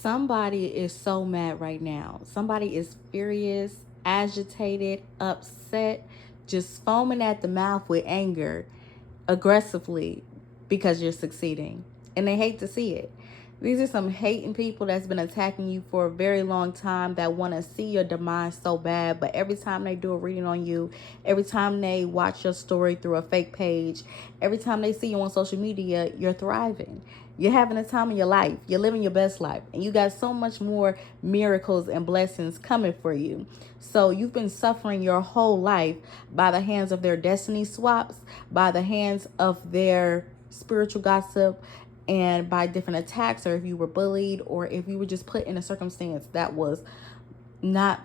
Somebody is so mad right now. Somebody is furious, agitated, upset, just foaming at the mouth with anger, aggressively, because you're succeeding. And they hate to see it. These are some hating people that's been attacking you for a very long time that want to see your demise so bad. But every time they do a reading on you, every time they watch your story through a fake page, every time they see you on social media, you're thriving. You're having a time of your life. You're living your best life. And you got so much more miracles and blessings coming for you. So you've been suffering your whole life by the hands of their destiny swaps, by the hands of their spiritual gossip, and by different attacks, or if you were bullied, or if you were just put in a circumstance that was not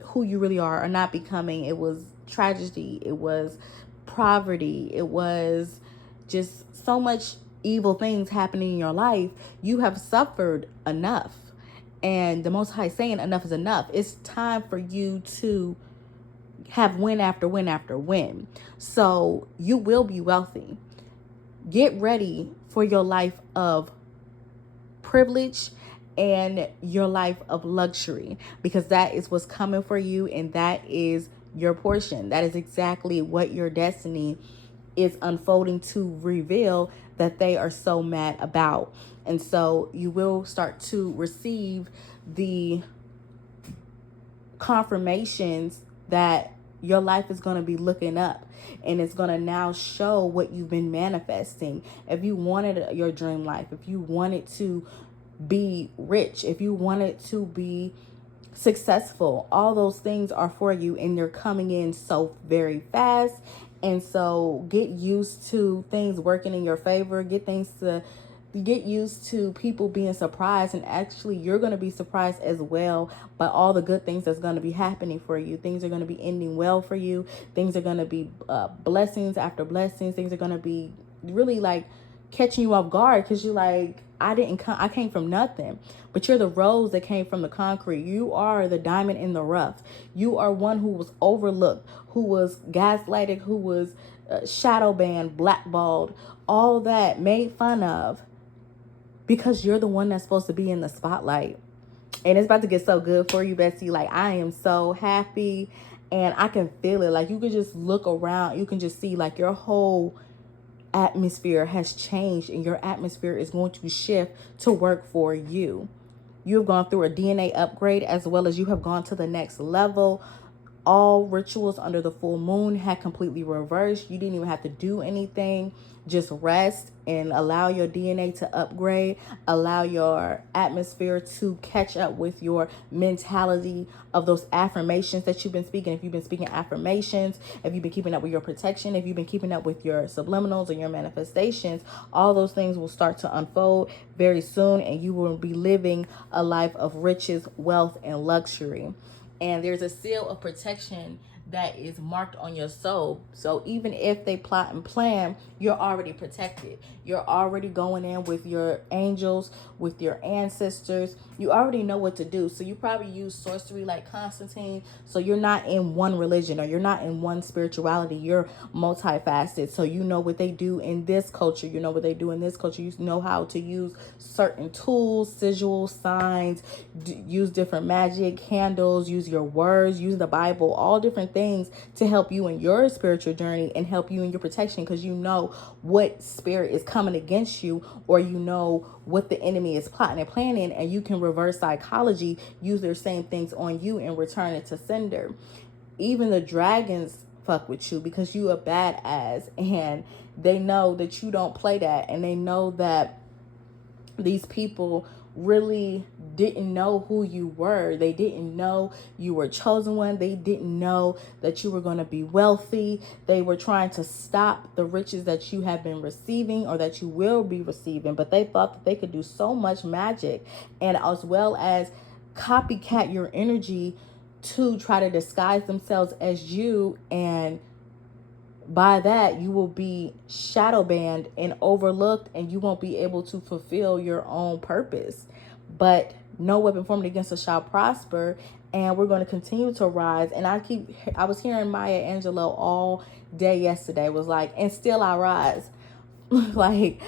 who you really are or not becoming. It was tragedy, it was poverty, it was just so much evil things happening in your life. You have suffered enough, and the Most High saying enough is enough. It's time for you to have win after win after win. So you will be wealthy. Get ready for your life of privilege and your life of luxury, because that is what's coming for you, and that is your portion. That is exactly what your destiny is unfolding to reveal that they are so mad about. And so you will start to receive the confirmations that your life is going to be looking up, and it's going to now show what you've been manifesting. If you wanted your dream life, if you wanted to be rich, if you wanted to be successful, all those things are for you, and they're coming in so very fast. And so get used to things working in your favor. Get used to people being surprised, and actually you're going to be surprised as well by all the good things that's going to be happening for you. Things are going to be ending well for you. Things are going to be blessings after blessings. Things are going to be really like catching you off guard, because you're like, I came from nothing, but you're the rose that came from the concrete. You are the diamond in the rough. You are one who was overlooked, who was gaslighted, who was shadow banned, blackballed, all that, made fun of, because you're the one that's supposed to be in the spotlight. And it's about to get so good for you, Betsy. Like, I am so happy, and I can feel it. Like, you can just look around, you can just see like your whole atmosphere has changed, and your atmosphere is going to shift to work for you. You have gone through a DNA upgrade, as well as you have gone to the next level. All rituals under the full moon had completely reversed. You didn't even have to do anything. Just rest and allow your DNA to upgrade. Allow your atmosphere to catch up with your mentality of those affirmations that you've been speaking. If you've been speaking affirmations, if you've been keeping up with your protection, if you've been keeping up with your subliminals and your manifestations, all those things will start to unfold very soon, and you will be living a life of riches, wealth, and luxury. And there's a seal of protection that is marked on your soul. So even if they plot and plan, you're already protected. You're already going in with your angels, with your ancestors. You already know what to do. So you probably use sorcery like Constantine. So you're not in one religion, or you're not in one spirituality. You're multifaceted. So you know what they do in this culture. You know what they do in this culture. You know how to use certain tools, sigils, signs, use different magic, candles, use your words, use the Bible, all different things to help you in your spiritual journey and help you in your protection, because you know what spirit is coming against you, or you know what the enemy is plotting and planning, and you can reverse psychology, use their same things on you, and return it to sender. Even the dragons fuck with you because you a badass, and they know that you don't play that, and they know that these people really didn't know who you were. They didn't know you were chosen one. They didn't know that you were going to be wealthy. They were trying to stop the riches that you have been receiving, or that you will be receiving, but they thought that they could do so much magic, and as well as copycat your energy to try to disguise themselves as you, and by that you will be shadow banned and overlooked, and you won't be able to fulfill your own purpose. But no weapon formed against us shall prosper, and we're going to continue to rise. And I was hearing Maya Angelou all day yesterday, was like, and still I rise. Like,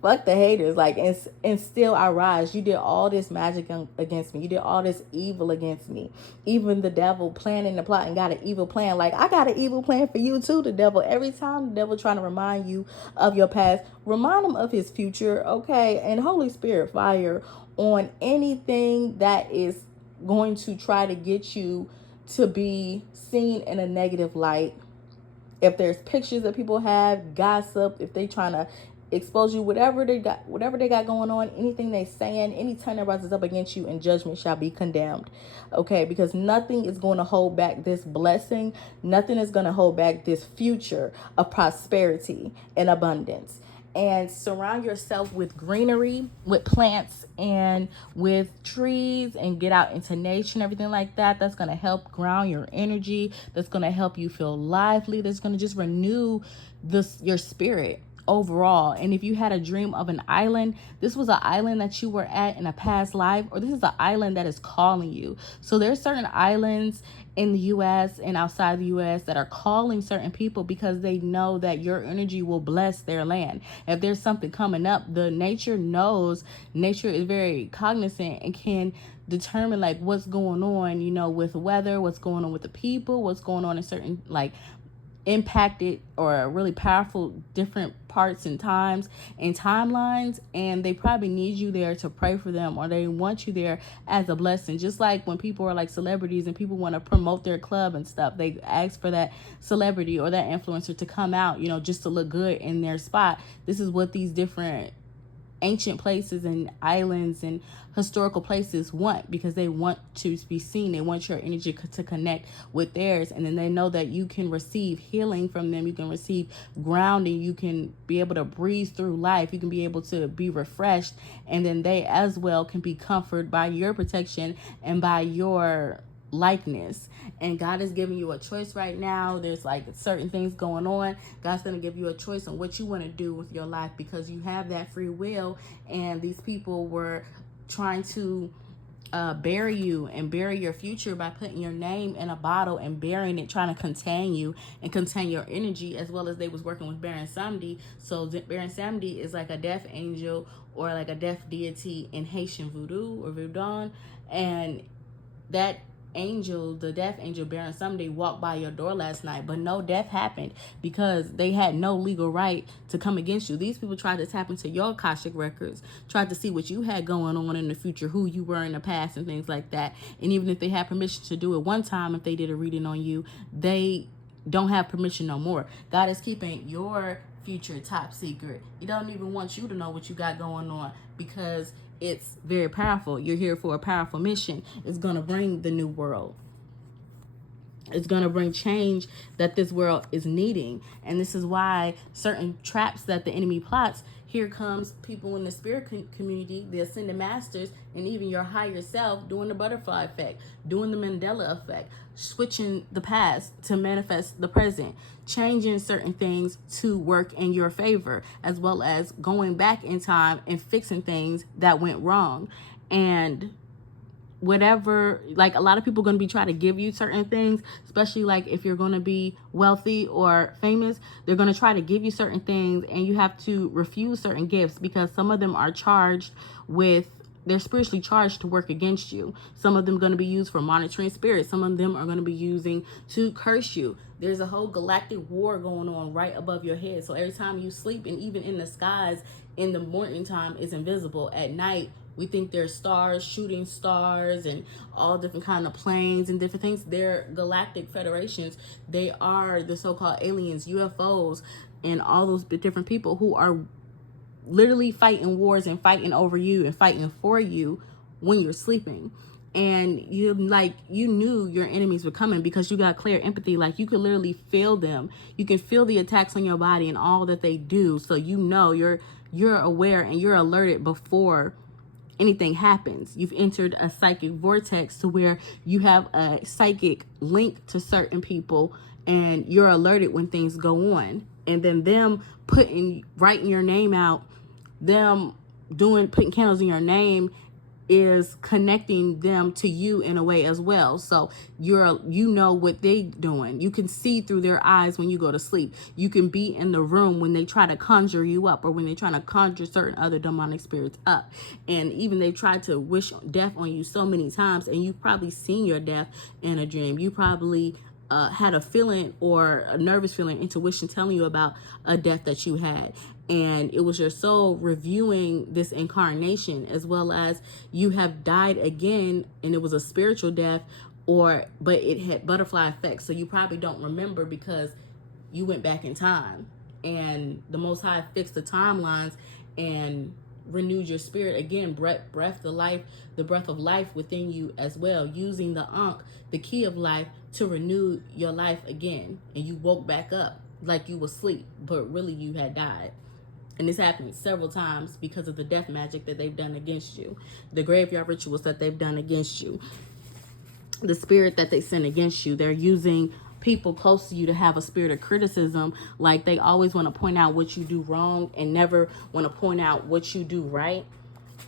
Fuck the haters. Like, and still I rise. You did all this magic against me. You did all this evil against me. Even the devil planning the plot and got an evil plan. Like, I got an evil plan for you too, the devil. Every time the devil trying to remind you of your past, remind him of his future, okay? And Holy Spirit fire on anything that is going to try to get you to be seen in a negative light. If there's pictures that people have, gossip, if they trying to expose you, whatever they got going on, anything they saying, any time that rises up against you in judgment shall be condemned. Okay, because nothing is going to hold back this blessing. Nothing is going to hold back this future of prosperity and abundance. And surround yourself with greenery, with plants and with trees, and get out into nature and everything like that. That's going to help ground your energy. That's going to help you feel lively. That's going to just renew your spirit overall. And if you had a dream of an island, this was an island that you were at in a past life, or this is an island that is calling you. So there's certain islands in the U.S. and outside the U.S. that are calling certain people because they know that your energy will bless their land. If there's something coming up, the nature is very cognizant and can determine like what's going on, you know, with weather, what's going on with the people, what's going on in certain like impacted or really powerful different parts and times and timelines, and they probably need you there to pray for them, or they want you there as a blessing. Just like when people are like celebrities and people want to promote their club and stuff, they ask for that celebrity or that influencer to come out, you know, just to look good in their spot. This is what these different ancient places and islands and historical places want, because they want to be seen. They want your energy to connect with theirs, and then they know that you can receive healing from them. You can receive grounding. You can be able to breathe through life. You can be able to be refreshed, and then they as well can be comforted by your protection and by your likeness. And God is giving you a choice right now. There's like certain things going on. God's going to give you a choice on what you want to do with your life, because you have that free will, and these people were trying to bury you and bury your future by putting your name in a bottle and burying it, trying to contain you and contain your energy, as well as they was working with Baron Samedi. So Baron Samedi is like a death angel or like a death deity in Haitian voodoo or voodoo, and that angel, the death angel Baron Samedi, walked by your door last night, but no death happened because they had no legal right to come against you. These people tried to tap into your Akashic records, tried to see what you had going on in the future, who you were in the past and things like that. And even if they had permission to do it one time, if they did a reading on you, they don't have permission no more. God is keeping your future top secret. He don't even want you to know what you got going on, because it's very powerful. You're here for a powerful mission. It's going to bring the new world. It's going to bring change that this world is needing. And this is why certain traps that the enemy plots, here comes people in the spirit community, the ascended masters, and even your higher self doing the butterfly effect, doing the Mandela effect, switching the past to manifest the present, changing certain things to work in your favor, as well as going back in time and fixing things that went wrong. And whatever, like a lot of people are going to be trying to give you certain things, especially like if you're going to be wealthy or famous, they're going to try to give you certain things, and you have to refuse certain gifts, because some of them are charged with, they're spiritually charged to work against you. Some of them are going to be used for monitoring spirits. Some of them are going to be using to curse you. There's a whole galactic war going on right above your head. So every time you sleep, and even in the skies in the morning time, is invisible. At night, we think there's stars, shooting stars, and all different kind of planes and different things. They're galactic federations. They are the so-called aliens, UFOs, and all those different people who are literally fighting wars and fighting over you and fighting for you when you're sleeping. And you knew your enemies were coming because you got clear empathy. Like, you could literally feel them. You can feel the attacks on your body and all that they do. So you know you're aware and you're alerted before anything happens. You've entered a psychic vortex to where you have a psychic link to certain people, and you're alerted when things go on. And then them writing your name out, them putting candles in your name, is connecting them to you in a way as well. So you know what they doing. You can see through their eyes when you go to sleep. You can be in the room when they try to conjure you up, or when they trying to conjure certain other demonic spirits up. And even they tried to wish death on you so many times, and you've probably seen your death in a dream. You probably had a feeling, or a nervous feeling, intuition telling you about a death that you had. And it was your soul reviewing this incarnation, as well as you have died again, and it was a spiritual death, but it had butterfly effects. So you probably don't remember because you went back in time, and the Most High fixed the timelines and renewed your spirit again, the breath of life within you as well, using the Ankh, the key of life, to renew your life again. And you woke back up like you were asleep, but really you had died. And this happened several times because of the death magic that they've done against you, the graveyard rituals that they've done against you, the spirit that they sent against you. They're using people close to you to have a spirit of criticism. Like, they always want to point out what you do wrong and never want to point out what you do right.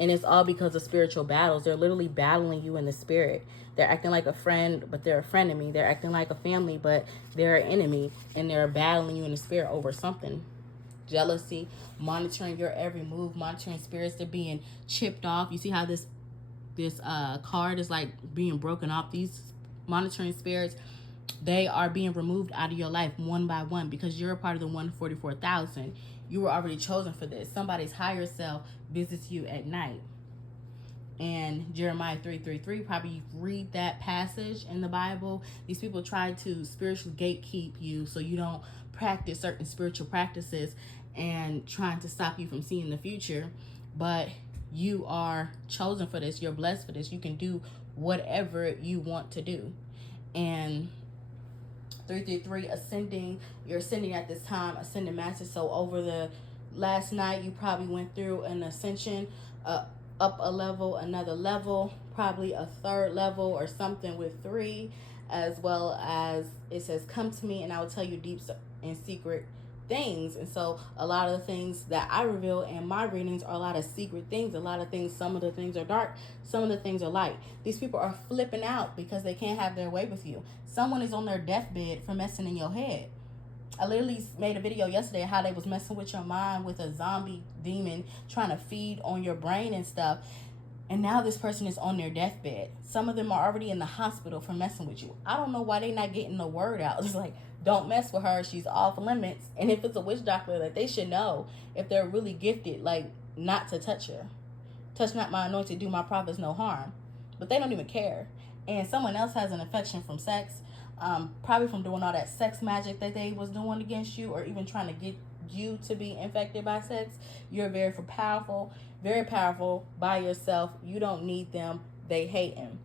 And it's all because of spiritual battles. They're literally battling you in the spirit. They're acting like a friend, but they're a frenemy. They're acting like a family, but they're an enemy. And they're battling you in the spirit over something. Jealousy, monitoring your every move, monitoring spirits. They're being chipped off. You see how this card is like being broken off. These monitoring spirits, they are being removed out of your life one by one, because you're a part of the 144,000. You were already chosen for this. Somebody's higher self visits you at night. And Jeremiah 3:33, probably you read that passage in the Bible. These people try to spiritually gatekeep you so you don't practice certain spiritual practices, and trying to stop you from seeing the future. But you are chosen for this. You're blessed for this. You can do whatever you want to do. And 333, ascending. You're ascending at this time, ascending master. So over the last night, you probably went through an ascension, up a level, another level, probably a third level or something with 3, as well as it says, come to me and I will tell you deep and secret things. And so a lot of the things that I reveal in my readings are a lot of secret things. A lot of things, some of the things are dark, some of the things are light. These people are flipping out because they can't have their way with you. Someone is on their deathbed for messing in your head. I literally made a video yesterday how they was messing with your mind with a zombie demon trying to feed on your brain and stuff. And now this person is on their deathbed. Some of them are already in the hospital for messing with you. I don't know why they not getting the word out. It's like, don't mess with her. She's off limits. And if it's a witch doctor, that they should know, if they're really gifted, like, not to touch her. Touch not my anointed, do my prophets no harm. But they don't even care. And someone else has an infection from sex, probably from doing all that sex magic that they was doing against you, or even trying to get you to be infected by sex. You're very powerful by yourself. You don't need them. They hate him.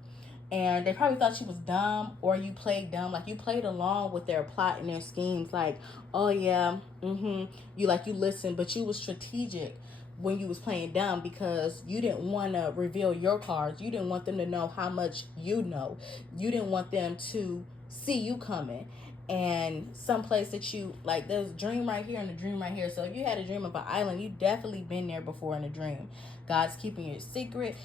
And they probably thought you was dumb, or you played dumb. Like, you played along with their plot and their schemes. Like, oh yeah, you listened, but you was strategic when you was playing dumb, because you didn't want to reveal your cards. You didn't want them to know how much you know. You didn't want them to see you coming. And someplace that you, like, there's a dream right here and a dream right here. So if you had a dream of an island, you definitely been there before in a dream. God's keeping your secret.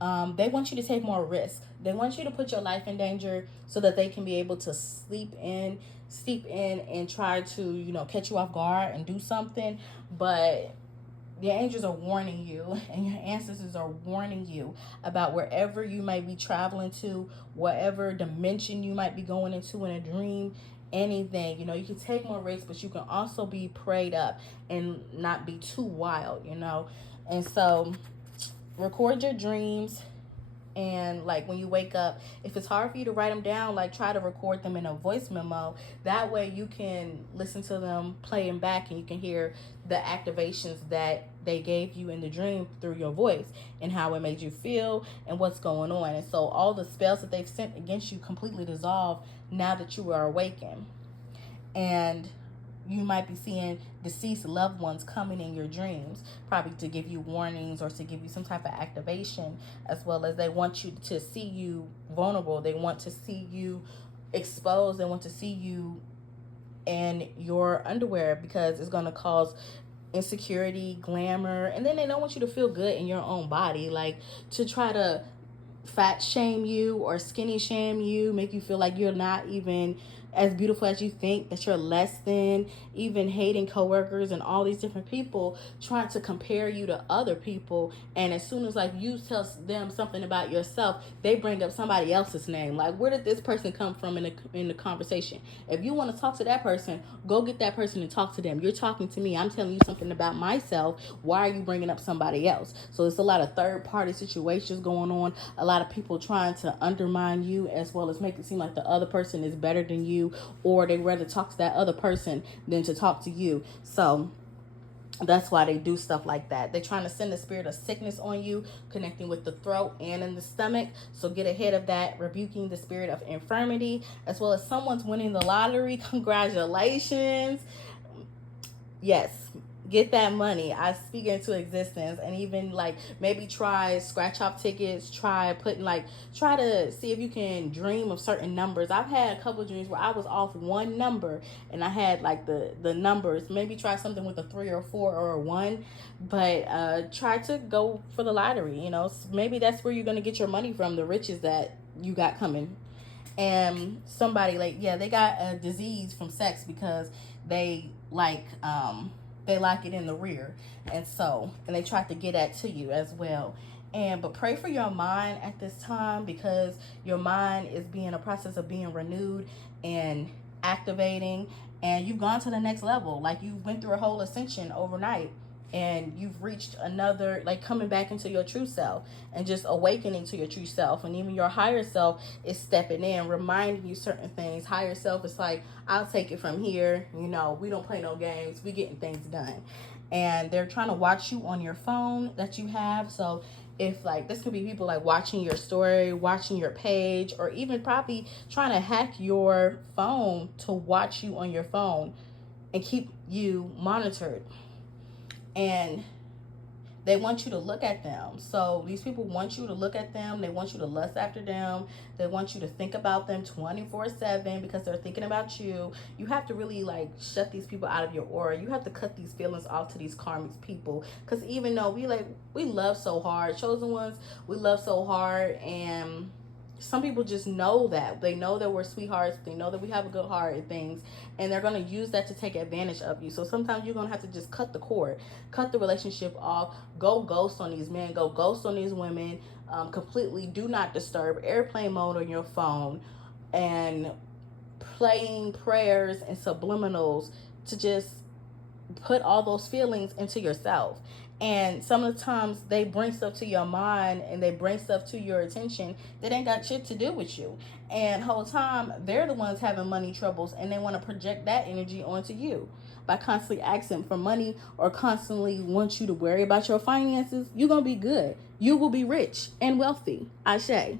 They want you to take more risk. They want you to put your life in danger so that they can be able to steep in and try to, catch you off guard and do something. But the angels are warning you, and your ancestors are warning you about wherever you might be traveling to, whatever dimension you might be going into in a dream, anything. You can take more risks, but you can also be prayed up and not be too wild, And so record your dreams. And like when you wake up, if it's hard for you to write them down, like try to record them in a voice memo. That way you can listen to them playing back, and you can hear the activations that they gave you in the dream through your voice, and how it made you feel and what's going on. And so all the spells that they've sent against you completely dissolve now that you are awakened. And you might be seeing deceased loved ones coming in your dreams, probably to give you warnings or to give you some type of activation, as well as they want you to see you vulnerable. They want to see you exposed. They want to see you in your underwear, because it's going to cause insecurity, glamour, and then they don't want you to feel good in your own body, like to try to fat shame you or skinny shame you, make you feel like you're not even as beautiful as you think, that you're less than, even hating coworkers and all these different people trying to compare you to other people. And as soon as like you tell them something about yourself, they bring up somebody else's name. Like, where did this person come from in the conversation? If you want to talk to that person, go get that person and talk to them. You're talking to me, I'm telling you something about myself. Why are you bringing up somebody else? So it's a lot of third party situations going on, a lot of people trying to undermine you, as well as make it seem like the other person is better than you, or they rather talk to that other person than to talk to you. So that's why they do stuff like that. They're trying to send the spirit of sickness on you, connecting with the throat and in the stomach. So get ahead of that, rebuking the spirit of infirmity, as well as someone's winning the lottery. Congratulations. Yes, get that money. I speak into existence. And even like maybe try scratch off tickets, try to see if you can dream of certain numbers. I've had a couple of dreams where I was off one number and I had like the numbers. Maybe try something with a 3 or 4 or a 1, but try to go for the lottery. Maybe that's where you're going to get your money from, the riches that you got coming. And somebody they got a disease from sex because they like it in the rear, and they try to get that to you as well. But pray for your mind at this time, because your mind is being a process of being renewed and activating, and you've gone to the next level. Like, you went through a whole ascension overnight, and you've reached another, like, coming back into your true self and just awakening to your true self. And even your higher self is stepping in, reminding you certain things. Higher self is like, I'll take it from here. We don't play no games. We getting things done. And they're trying to watch you on your phone that you have. So if this could be people like watching your story, watching your page, or even probably trying to hack your phone to watch you on your phone and keep you monitored. And they want you to look at them. So these people want you to look at them. They want you to lust after them. They want you to think about them 24/7 because they're thinking about you. You have to really shut these people out of your aura. You have to cut these feelings off to these karmic people, because even though we love so hard, chosen ones, we love so hard, and some people just know that. They know that we're sweethearts. They know that we have a good heart and things. And they're going to use that to take advantage of you. So sometimes you're going to have to just cut the cord. Cut the relationship off. Go ghost on these men. Go ghost on these women. Completely do not disturb. Airplane mode on your phone. And playing prayers and subliminals to just put all those feelings into yourself. And some of the times they bring stuff to your mind and they bring stuff to your attention that ain't got shit to do with you. And whole time they're the ones having money troubles, and they want to project that energy onto you by constantly asking for money or constantly want you to worry about your finances. You're going to be good. You will be rich and wealthy. Ashe.